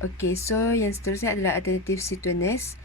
Okay, so yang seterusnya adalah alternative sweetness.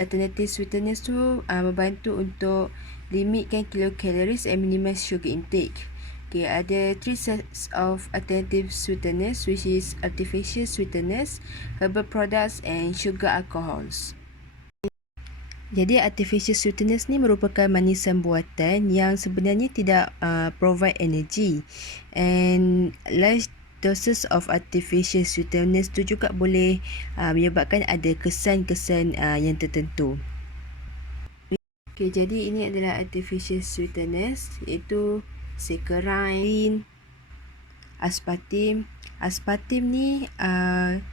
Alternative sweetness tu membantu untuk limitkan kilocalories and minimize sugar intake. Okay, ada 3 sets of alternative sweetness, which is artificial sweetness, herbal products and sugar alcohols. Jadi artificial sweetness ni merupakan manisan buatan yang sebenarnya tidak provide energy, and large doses of artificial sweetness tu juga boleh menyebabkan ada kesan-kesan yang tertentu. Okay, jadi ini adalah artificial sweetness, iaitu saccharine, aspartame. Aspartame ni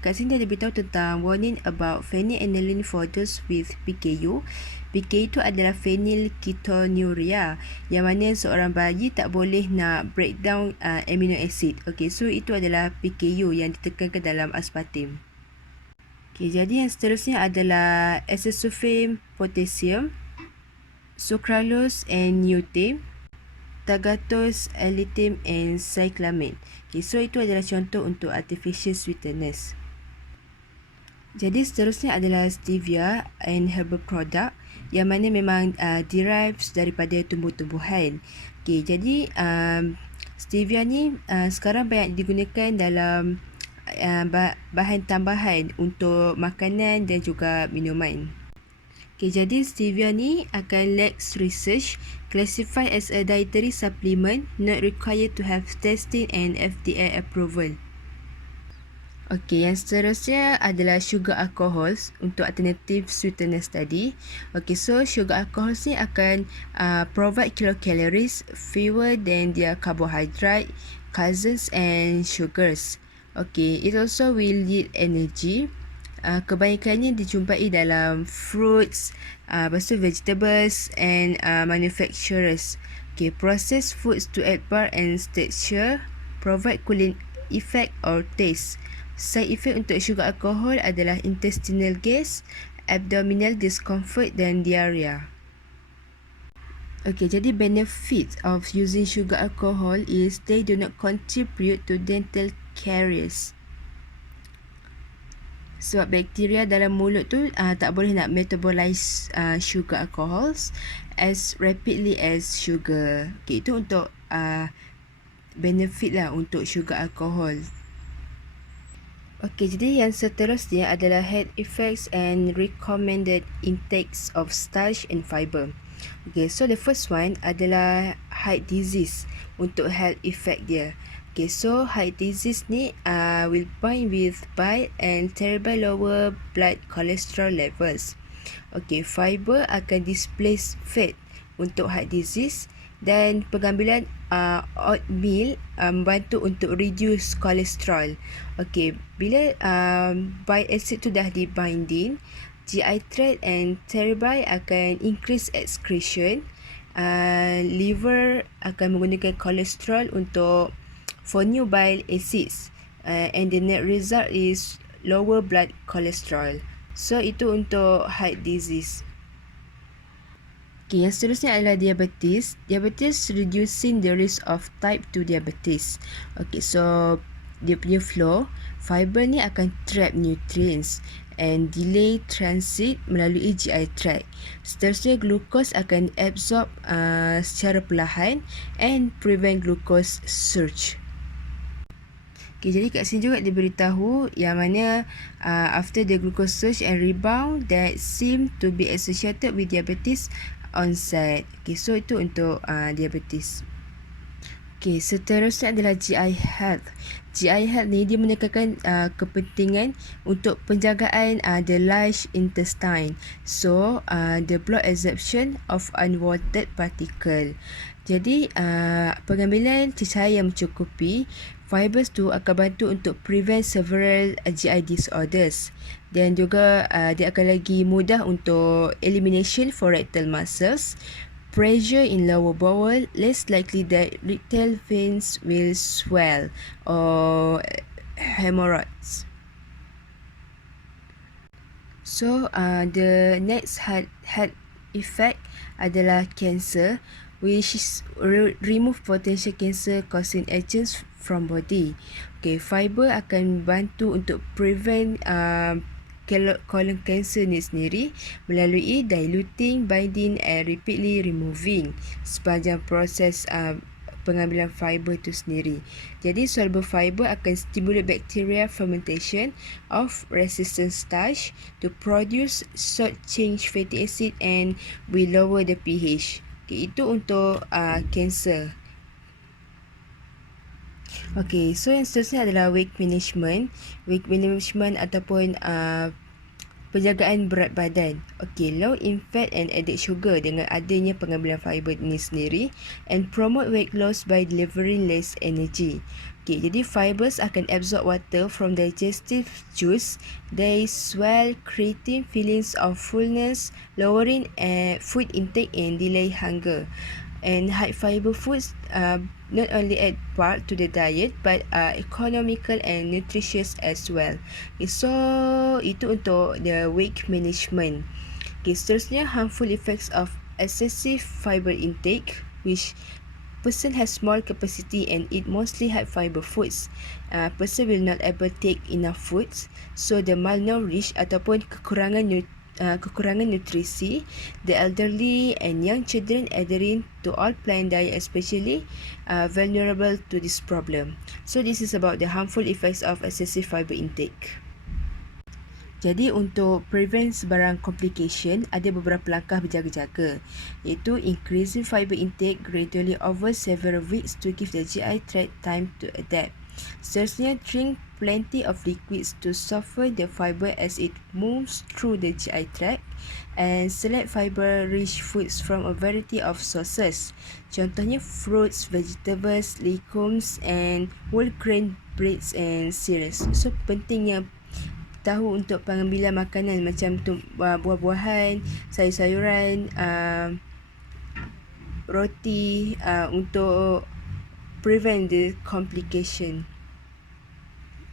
kat sini dia beritahu tentang warning about phenylalanine for those with PKU. PKU itu adalah phenylketonuria, yang mana seorang bayi tak boleh nak breakdown amino acid. Okay, so itu adalah PKU yang ditekankan dalam aspartame. Okay, jadi yang seterusnya adalah acesulfame potassium, sucralose and neutame, tagatose, allicin and cyclamate. Okay, so itu adalah contoh untuk artificial sweetness. Jadi seterusnya adalah stevia and herbal product, yang mana memang derives daripada tumbuh-tumbuhan. Okay, jadi stevia ni sekarang banyak digunakan dalam bahan tambahan untuk makanan dan juga minuman. Okay, jadi stevia ni akan lacks research, classified as a dietary supplement, not required to have testing and FDA approval. Okay, yang seterusnya adalah sugar alcohols untuk alternative sweetness tadi. Okay, so sugar alcohols ni akan provide kilocalories fewer than their carbohydrate cousins and sugars. Okay, it also will yield energy. Kebanyakannya dijumpai dalam fruits, lepas tu vegetables and manufacturers. Okay, processed foods to add bar and texture, provide cooling effect or taste. Side effect untuk sugar alcohol adalah intestinal gas, abdominal discomfort dan diarrhea. Okay, jadi benefit of using sugar alcohol is they do not contribute to dental caries. Sebab bakteria dalam mulut tu tak boleh nak metabolize sugar alcohols as rapidly as sugar. Okay, itu untuk benefit lah untuk sugar alcohol. Okay, jadi yang seterusnya adalah health effects and recommended intakes of starch and fiber. Okay, so the first one adalah heart disease untuk health effect dia. Okay, so heart disease ni will bind with bile and thereby lower blood cholesterol levels. Okay, fiber akan displace fat untuk heart disease, dan pengambilan oatmeal membantu untuk reduce kolesterol. Okay, bila bile acid tu dah dibinding, GI tract and thereby akan increase excretion. Liver akan menggunakan kolesterol untuk for new bile acids, and the net result is lower blood cholesterol. So itu untuk heart disease. Okay, yang seterusnya adalah diabetes. Diabetes reducing the risk of type 2 diabetes. Okay, so dia punya flow, fiber ni akan trap nutrients and delay transit melalui GI tract. Seterusnya glucose akan absorb secara perlahan and prevent glucose surge. Okay, jadi kat sini juga diberitahu yang mana after the glucose surge and rebound that seem to be associated with diabetes onset. Okay, so itu untuk diabetes. Okay, seterusnya adalah GI health. GI health ni dia menekankan kepentingan untuk penjagaan the large intestine. So, the blood absorption of unwanted particle. Jadi, pengambilan cecair yang mencukupi, fibers tu akan bantu untuk prevent several GI disorders. Dan juga dia akan lagi mudah untuk elimination for rectal muscles, pressure in lower bowel, less likely that rectal veins will swell or hemorrhoids. So, the next health effect adalah cancer, which is remove potential cancer causing agents from body. Okay, fiber akan bantu untuk prevent colon cancer ni sendiri melalui diluting, binding and repeatedly removing sepanjang proses pengambilan fiber itu sendiri. Jadi soluble fiber akan stimulate bacteria fermentation of resistant starch to produce short chain fatty acid and will lower the pH. Okay, itu untuk cancer. Okay, so yang seterusnya adalah weight management. Weight management ataupun penjagaan berat badan. Okay, low in fat and added sugar dengan adanya pengambilan fiber ini sendiri, and promote weight loss by delivering less energy. Okay, jadi fibers akan absorb water from digestive juice. They swell, creating feelings of fullness, lowering food intake and delay hunger. And high fiber foods not only add part to the diet but are economical and nutritious as well. Okay, so itu untuk the weight management. Okay, seterusnya harmful effects of excessive fiber intake, which person has small capacity and eat mostly high fiber foods. Person will not able take enough foods, so the malnourished ataupun kekurangan nutrisi, the elderly and young children adhering to all plant diet especially vulnerable to this problem. So this is about the harmful effects of excessive fiber intake. Jadi untuk prevent sebarang complication, ada beberapa langkah berjaga-jaga, iaitu increasing fiber intake gradually over several weeks to give the GI tract time to adapt. Seterusnya, drink plenty of liquids to soften the fiber as it moves through the GI tract, and select fiber-rich foods from a variety of sources. Contohnya fruits, vegetables, legumes and whole grain breads and cereals. So pentingnya tahu untuk pengambilan makanan macam tu, buah-buahan, sayur-sayuran, roti, untuk prevent the complication.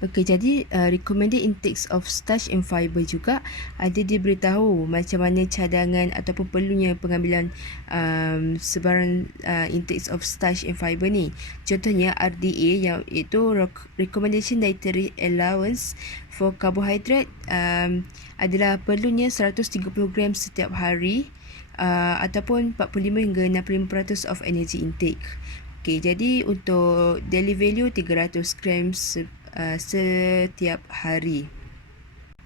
Okay, jadi recommended intakes of starch and fiber juga ada diberitahu macam mana cadangan ataupun perlunya pengambilan sebarang intakes of starch and fiber ni. Contohnya RDA yang itu recommendation dietary allowance for carbohydrate adalah perlunya 130 gram setiap hari ataupun 45 hingga 65% of energy intake. Okay, jadi untuk daily value 300 gram setiap hari.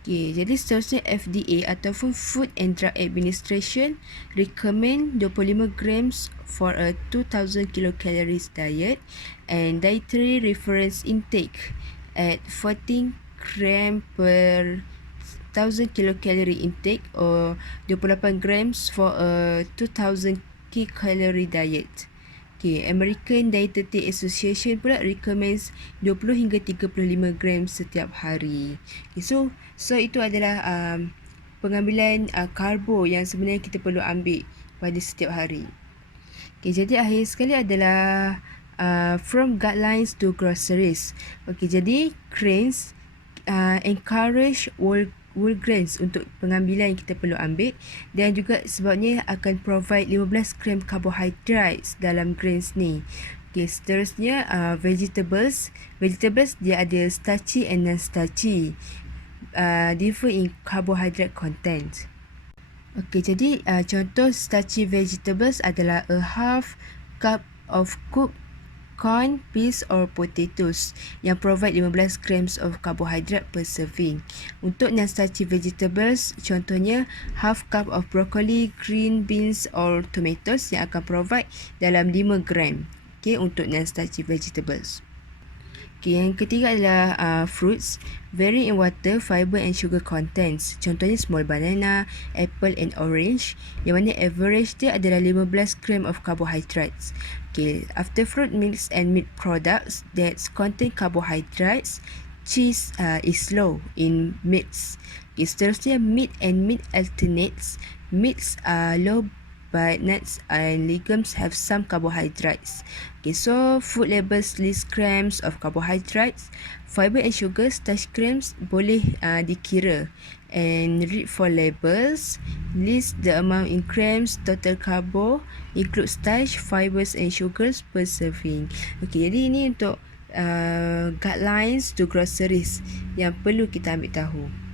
Okay, jadi seterusnya FDA ataupun Food and Drug Administration recommend 25 grams for a 2000 kilocalories diet and dietary reference intake at 14 gram per 1000 kilocalorie intake or 28 grams for a 2000 kilocalorie diet. Okay, American Dietetic Association pula recommends 20 hingga 35 gram setiap hari. Okay, so itu adalah pengambilan karbo yang sebenarnya kita perlu ambil pada setiap hari. Okay, jadi akhir sekali adalah from guidelines to groceries. Okay, jadi grains encourage whole grains untuk pengambilan yang kita perlu ambil, dan juga sebabnya akan provide 15 gram carbohydrates dalam grains ni. Okay, seterusnya vegetables dia ada starchy and non-starchy, differ in carbohydrate content. Okay, jadi contoh starchy vegetables adalah a half cup of cooked corn, peas or potatoes yang provide 15 grams of carbohydrate per serving. Untuk non-starchy vegetables, contohnya half cup of broccoli, green beans or tomatoes yang akan provide dalam 5 gram. Okay, untuk non-starchy vegetables. Okay, yang ketiga adalah fruits, vary in water, fiber and sugar contents. Contohnya small banana, apple and orange, yang mana average dia adalah 15 gram of carbohydrates. Okay, after fruit, milks and meat products that contain carbohydrates, cheese is low in meats. Okay, seterusnya meat and meat alternates. Meats are low but nuts and legumes have some carbohydrates. Okay, so food labels list grams of carbohydrates, fiber and sugar, starch grams boleh dikira, and read for labels, list the amount in grams, total carbo, include starch, fibers and sugars per serving. Okay, jadi ini untuk guidelines to groceries yang perlu kita ambil tahu.